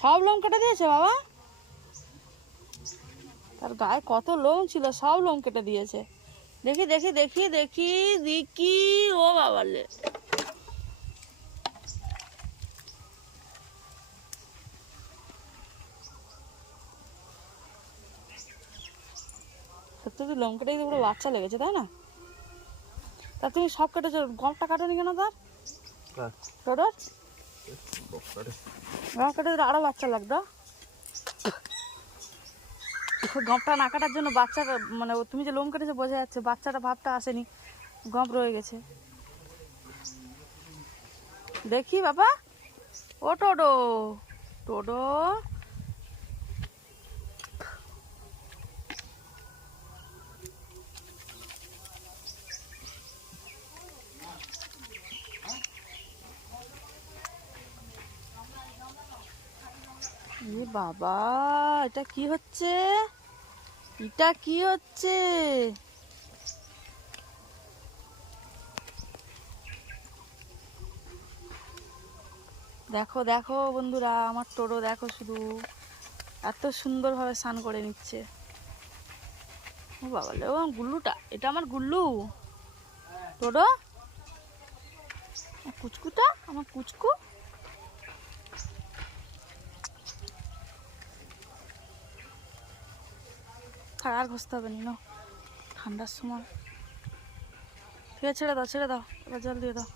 সব লোম কেটে দিয়েছে বাবা? তার গায়ে কত লোম ছিল, সব লোম কেটে দিয়েছে। দেখি দেখি দেখি দেখি দেখি, ও বাবালে, সত্যি তো লোম কেটে পুরো বাচ্চা লেগেছে, তাই না? তা তুমি সব কেটেছো, গমটা কাটোনি কেন তার? টোটোর গম কেটে দিলে আরো বাচ্চা লাগতো। গমটা না কাটার জন্য বাচ্চাটা, মানে তুমি যে লোম কেটেছো বোঝা যাচ্ছে বাচ্চাটা ভাবটা আসেনি, গম রয়ে গেছে। দেখি বাবা, ও টোডো, টোডো, এ বাবা, এটা কি হচ্ছে? এটা কি হচ্ছে? দেখো দেখো বন্ধুরা, আমার টোডো দেখো শুধু, এত সুন্দরভাবে স্নান করে নিচ্ছে। ও বাবা লে, ও গুল্লুটা, এটা আমার গুল্লু। টোডো, কুচকুটা, আমার কুচকু। থাক, আর ঘষতে হবে না, ঠান্ডার সময়। ঠিক আছে, ছেড়ে দাও ছেড়ে দাও, এবার জল দিয়ে দাও।